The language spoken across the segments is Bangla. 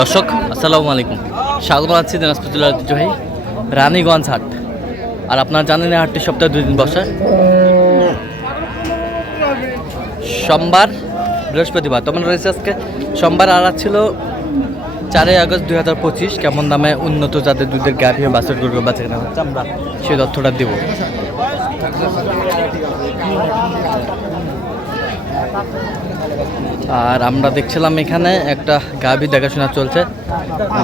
দর্শক, আসসালামু আলাইকুম। স্বাগত আছি দিনাজপুর জেলার ঐতিহ্যবাহী রানীগঞ্জ হাট। আর আপনারা জানেন এই হাটটি সপ্তাহে দুই দিন বসে। সোমবার, বৃহস্পতিবার তোমার রয়েছে আজকে। সোমবার আর ছিল চারই আগস্ট দুই হাজার পঁচিশ। কেমন দামে উন্নত জাতের দুধের গাভী বাছর গরু বাচ্চা কেনা হচ্ছে, আমরা সেই তথ্যটা দেব। আর আমরা দেখছিলাম এখানে একটা গাভী দেখাশোনা চলছে।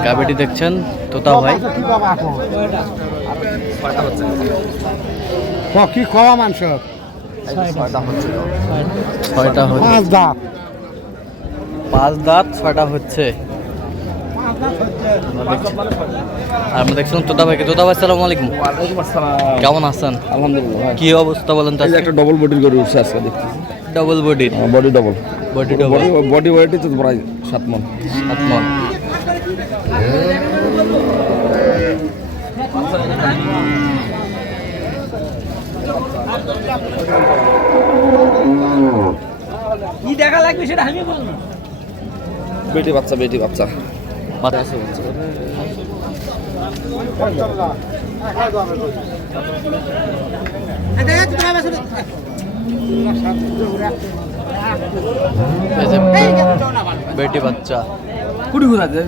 গাভীটি দেখছেন তোতা ভাই। কি খাওয়া মাংস ছয়টা হচ্ছে। পাঁচ দাঁত। ছয়টা হচ্ছে। আর আমরা দেখছিলাম তোতা ভাইকে। তোতা ভাই সালাম আলাইকুম। কেমন আছেন? আলহামদুলিল্লাহ। কি অবস্থা বলেন তো একটা ডবল বডির গরু উঠছে আজকে দেখতেছি। ডবল বডির body double body double body body ওয়েটই তো প্রায় সাত মন। সাত মন। কি দেখা লাগবে সেটা আমি বলব বেটি বাচ্চা বেটি বাচ্চা। বাচ্চা এই যে বেটি বাচ্চা। কুড়ি গোলামি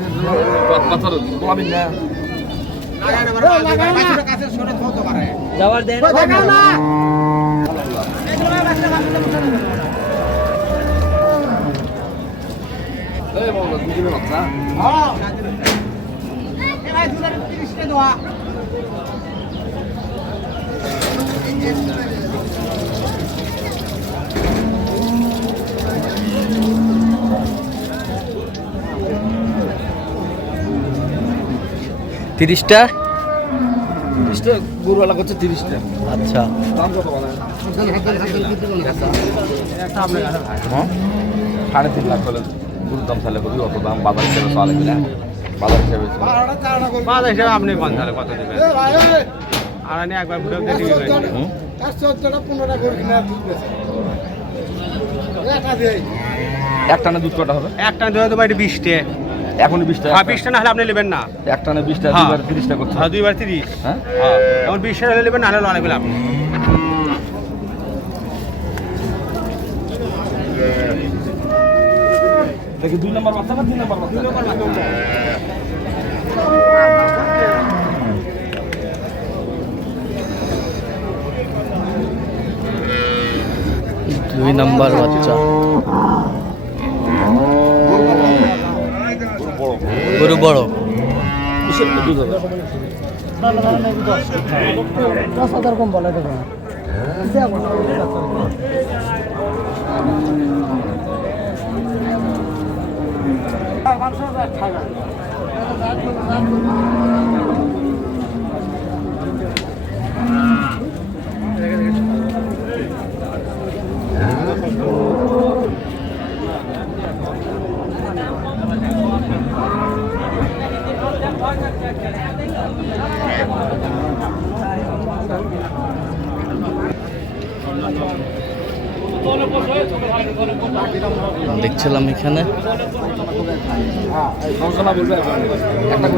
যাওয়ার বাচ্চা তিরিশটা? তিরিশটা গরুওয়ালা করছে তিরিশটা। আচ্ছা। দাম কত হ্যাঁ সাড়ে তিন লাখ হলে গরুর দাম চালে কবি অত দাম বাজার হিসেবে চলে কিনা বাজার হিসেবে বাদ হিসেবে আপনি কোন কত দেবেন? আর আমি একবার ঘুরে দেখি পনেরোটা করে কিনা দুধ বেচে। একটা দেই। এক টানে দুধ কটা হবে? এটা বিশটে। এখন বিশটা হ্যাঁ বিশটা না হলে আপনি নেবেন না। এক টানে বিশটা হ্যাঁ। দুবার তিরিশটা করছে হ্যাঁ দুইবার তিরিশ। হ্যাঁ? হ্যাঁ এখন বিশটা হলে নেবেন না হলে অনেক আপনি। দেখি দুই নম্বর বাচ্চা না তিন নম্বর বাচ্চা? দুই নাম্বার বাচ্চা। গরু বড় কিসের দেখছিলাম এখানে দশজনা বলবে একটা গরু তার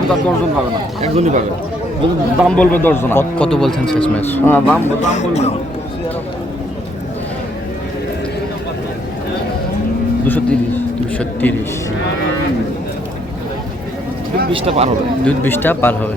দশজন পাবে। না। একজনই পাবে। যদি দাম বলবে দশজনা। কত- বলছেন হ্যাঁ দাম দাম বলবে দুশো তিরিশ। দুশো তিরিশ। দুধ বিশটা পার হবে। দুধ বিশটা পার হবে।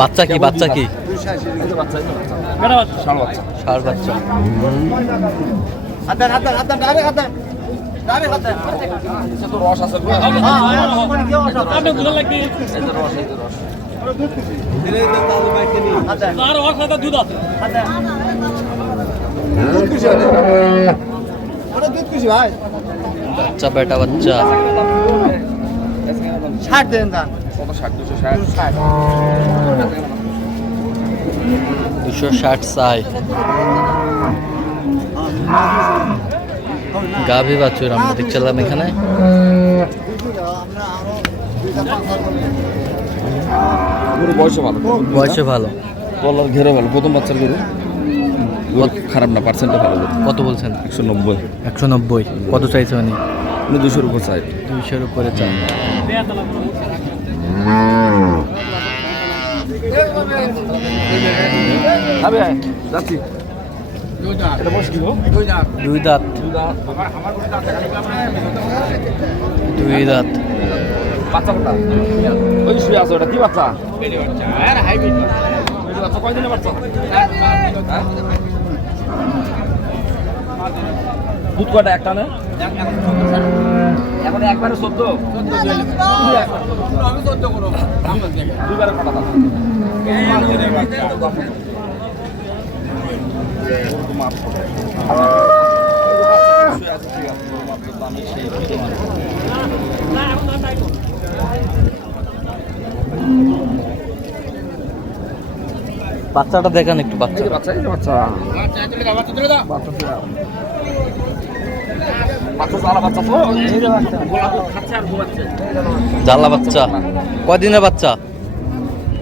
বাচ্চা কি বাচ্চা কি? বাচ্চা। ষাট রস আছে দুধ আছে ভাই বাচ্চা বেটা বাচ্চা। ষাট দেন দাম ষাট দুশো ষাট। দুশো ষাট চাই গাভী বাছুর আমরা দেখছিলাম এখানে। বয়সে ভালো। বয়সে ভালো। তলার ঘেরে ভালো। প্রথম বাচ্চার গরু। খারাপ না পার্সেন্টটা ভালো কত বলছেন? একশো নব্বই। একশো নব্বই। কত চাইছে উনি দুশোর উপর চাই। দুইশোর উপরে চাই। দুই দাঁত। দুই দাঁত। বাচ্চা কোনটা? ওই শুয়ে আছে ওটা কি বাচ্চা বাচ্চা কয় দিনের বাচ্চা? দুধ কয়টা একটা না? এখন একবারে চোদ্দ দুইবারে কটা দাম বাচ্চাটা দেখান একটু বাচ্চা। বাচ্চা বাচ্চা। বাচ্চা ছিল। বাচ্চা কদিনের বাচ্চা।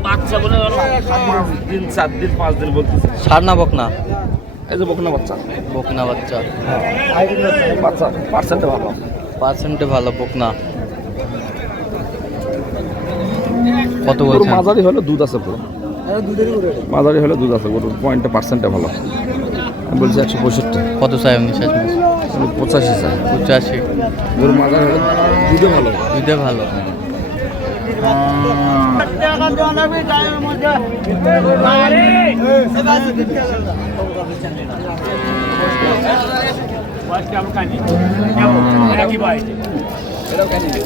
বাচ্চা? বলে ধরো পাঁচ দিন চার দিন পাঁচ দিন বলতেছে। সার না বকনা এই যে বকনা বাচ্চা। বকনা বাচ্চা। পার্সেন্টে ভালো। পার্সেন্টে ভালো বকনা কত মাঝারি হলে দুধ আছে পুরো মাঝারি হলে দুধ আছে গরুর। পার্সেন্টে ভালো। আমি বলছি একশো পঁয়ষট্টি। কত চাই উনি শেষ পঁচাশি চাই পঁচাশি। গরু হলে দুধে ভালো? দুইটা ভালো।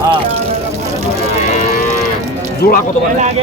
হ্যাঁ জোড়া কত মানে আগে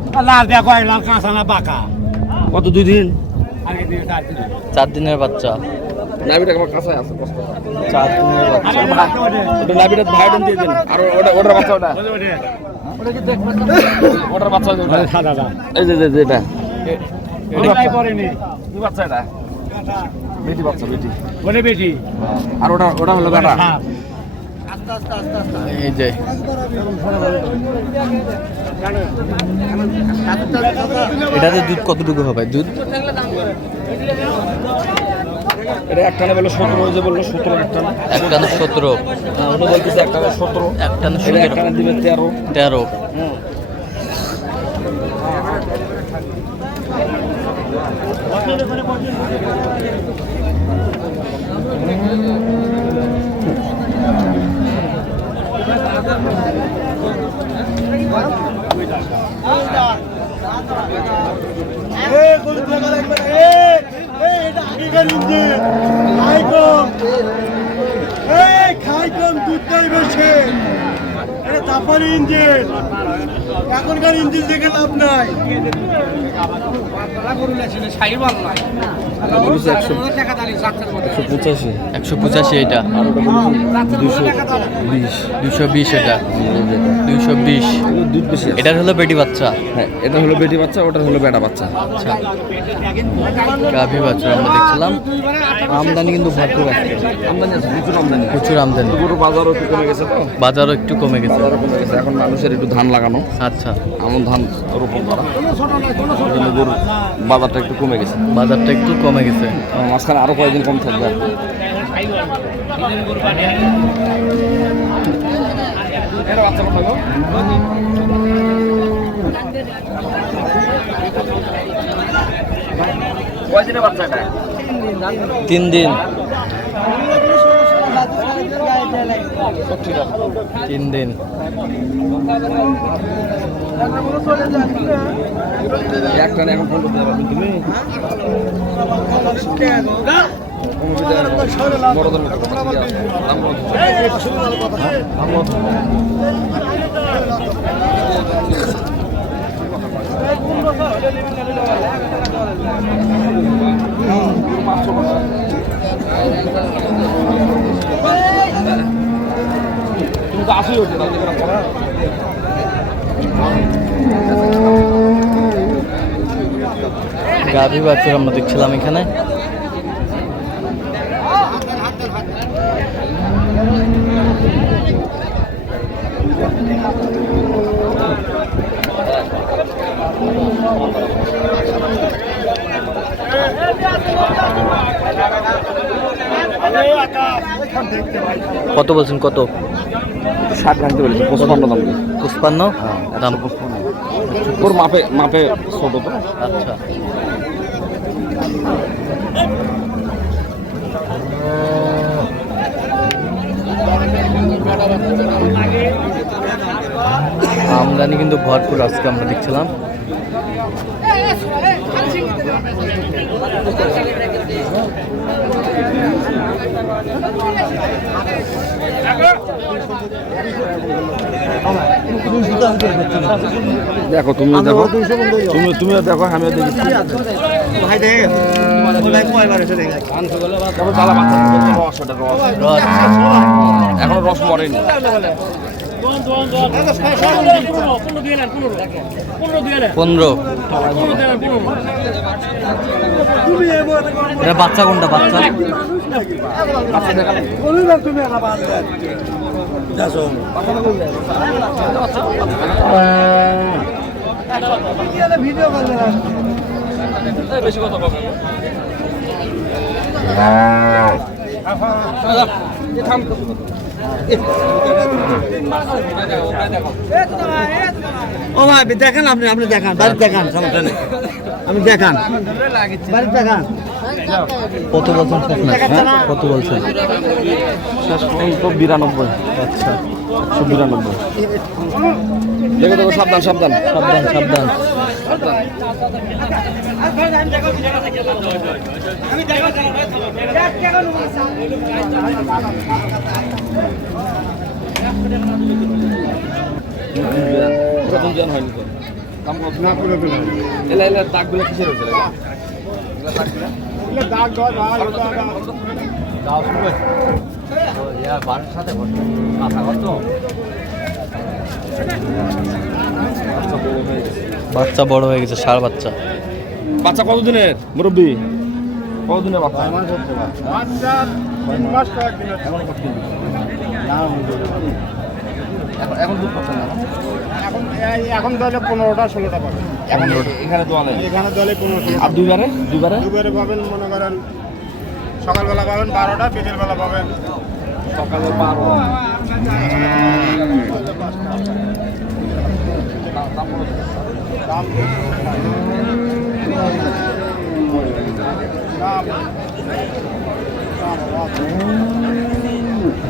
লাল দেখো লাল কাঁচা না বাঁকা কত দুই দিন? চার দিনের বাচ্চা। নাবিটা আমার কাছে আছে কষ্ট চার দিনের বাচ্চা। ওটা নাবিটা ভাইডেন দিয়ে দিন। আর ওটা ওটার বাচ্চা ওটা? ওটার বাচ্চা ওটা। সাদা এই যে যে যে এটা। পড়েনি কি বাচ্চা এটা? বেটি বাচ্চা বেটি। বলে বেটি। আর ওটা ওটা হলো বেটা এই যে। এটাতে দুধ কতটুকু হবে? দুধ? এটা একটা বলল সতেরো যে বলল সতেরো একটা না একটা না সতেরো। উনি বলতেছে সতেরো। সতেরো। না দিবে তেরো। তেরো। Faringe. এখনকার ইঞ্জিন দেখে লাভ নাই। একশো পঁচাশি। এটা। আর দুশো বিশ। দুশো বিশ এটা। দুশো বিশ। দুধ এটার হলো বেটি বাচ্চা। হ্যাঁ এটা হলো বেটি বাচ্চা ওটা হলো বেটা বাচ্চা। আচ্ছা। গাভী বাচ্চা আমরা দেখছিলাম। আমদানি কিন্তু ভরপুর আমদানি আছে প্রচুর আমদানি প্রচুর আমদানি। গরু বাজারও একটু কমে গেছে তো? বাজারও একটু কমে গেছে। বাজারও কমে গেছে। এখন মানুষের একটু ধান লাগানো। আচ্ছা। এমন ধান রোপণ করা। জন্য গরু বাজারটা একটু কমে গেছে। বাজারটা একটু কমে গেছে। আর মাঝখানে আরও কয়েকদিন কম থাকবে। আর তিন দিন। তিন দিন। একটা এখন ফোন করতে পারবেন তুমি বড় দাম দাম কত? তুমি তো আসি হচ্ছে তাহলে এখানে পড়া গাভী বাছুর আমরা দেখছিলাম এখানে কত বলছেন কত ষাট ভাঙতে পঁচপান্ন দাম দাম? ওর মাপে মাপে ছোট তো। আচ্ছা। আমদানি কিন্তু ভরপুর আজকে আমরা দেখছিলাম। দেখো তুমি দেখো। তুমি তুমিও দেখো আমিও এখনও রস মরেনি বাচ্চা কোনটা বাচ্চা? বেশি কথা বলবে ও ভাই দেখান আপনি আপনি দেখান বাড়ি দেখান সমস্যা নেই। আমি দেখান। বাড়ি দেখান। কত বলছেন কত বলছেন? বিরানব্বই। আচ্ছা। একশো বিরানব্বই। দেখো দেখো সাবধান সাবধান। সাবধান সাবধান। প্রথম জন হয়নি তো দাম কত না পুরো এলা এলা দাগগুলো কিসের হয়েছে এলা? এলা বাচ্চা বড় হয়ে গেছে সার বাচ্চা বাচ্চা কত দিনের মুরব্বী কত দিনের বাচ্চা এখন- এখন দুধ পাচ্ছেন না এখন? এখন দলে পনেরোটা ষোলোটা পাবেন। এখন এখানে দলে পনেরো আর দুইবারে? পাবেন মনে করেন সকালবেলা পাবেন বারোটা বিকেলবেলা পাবেন। সকালে বারো দাম।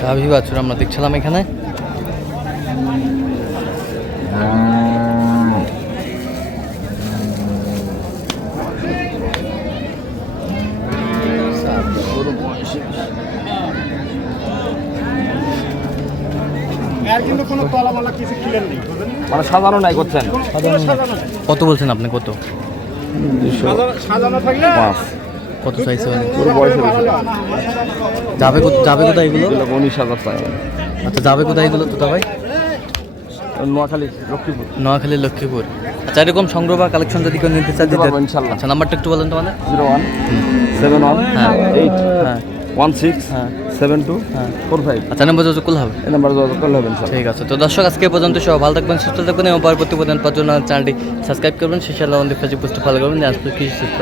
গাভী বাছুর আমরা দেখছিলাম এখানে। মানে সাজানো নাই করছেন? কত বলছেন আপনি কত? সাজানো- সাজানো থাকলে কত চাইছে উনি? পুরো বয়সের বেশি যাবে যাবে কোথায় এগুলো? উনিশ হাজার টাকা আচ্ছা যাবে কোথায় এগুলো তো ভাই? নোয়াখালী লক্ষ্মীপুর। নোয়াখালী লক্ষ্মীপুর। আচ্ছা এরকম সংগ্রহ বা কালেকশন যদি কেউ নিতে চান দিতে ইনশাল্লাহ। আচ্ছা নাম্বারটা একটু বলেন তো মানে জিরো ওয়ান সেভেন ওয়ান হ্যাঁ। এইট হ্যাঁ। ওয়ান সিক্স হ্যাঁ। সেভেন টু হ্যাঁ। Four five. আচ্ছা নাম্বার যোগাযোগ করলে হবে? এই নাম্বারে যোগাযোগ করলে হবে ঠিক আছে তো দর্শক আজকে পর্যন্ত সব ভালো থাকবেন সুস্থ থাকবেন এবং পরবর্তী পর্যন্ত পাঁচজন চ্যানেলটি সাবস্ক্রাইব করবেন সেই সাথে আমাদের ফেসবুক পোস্টে ফলো করবেন আজকে কৃষি সুস্থ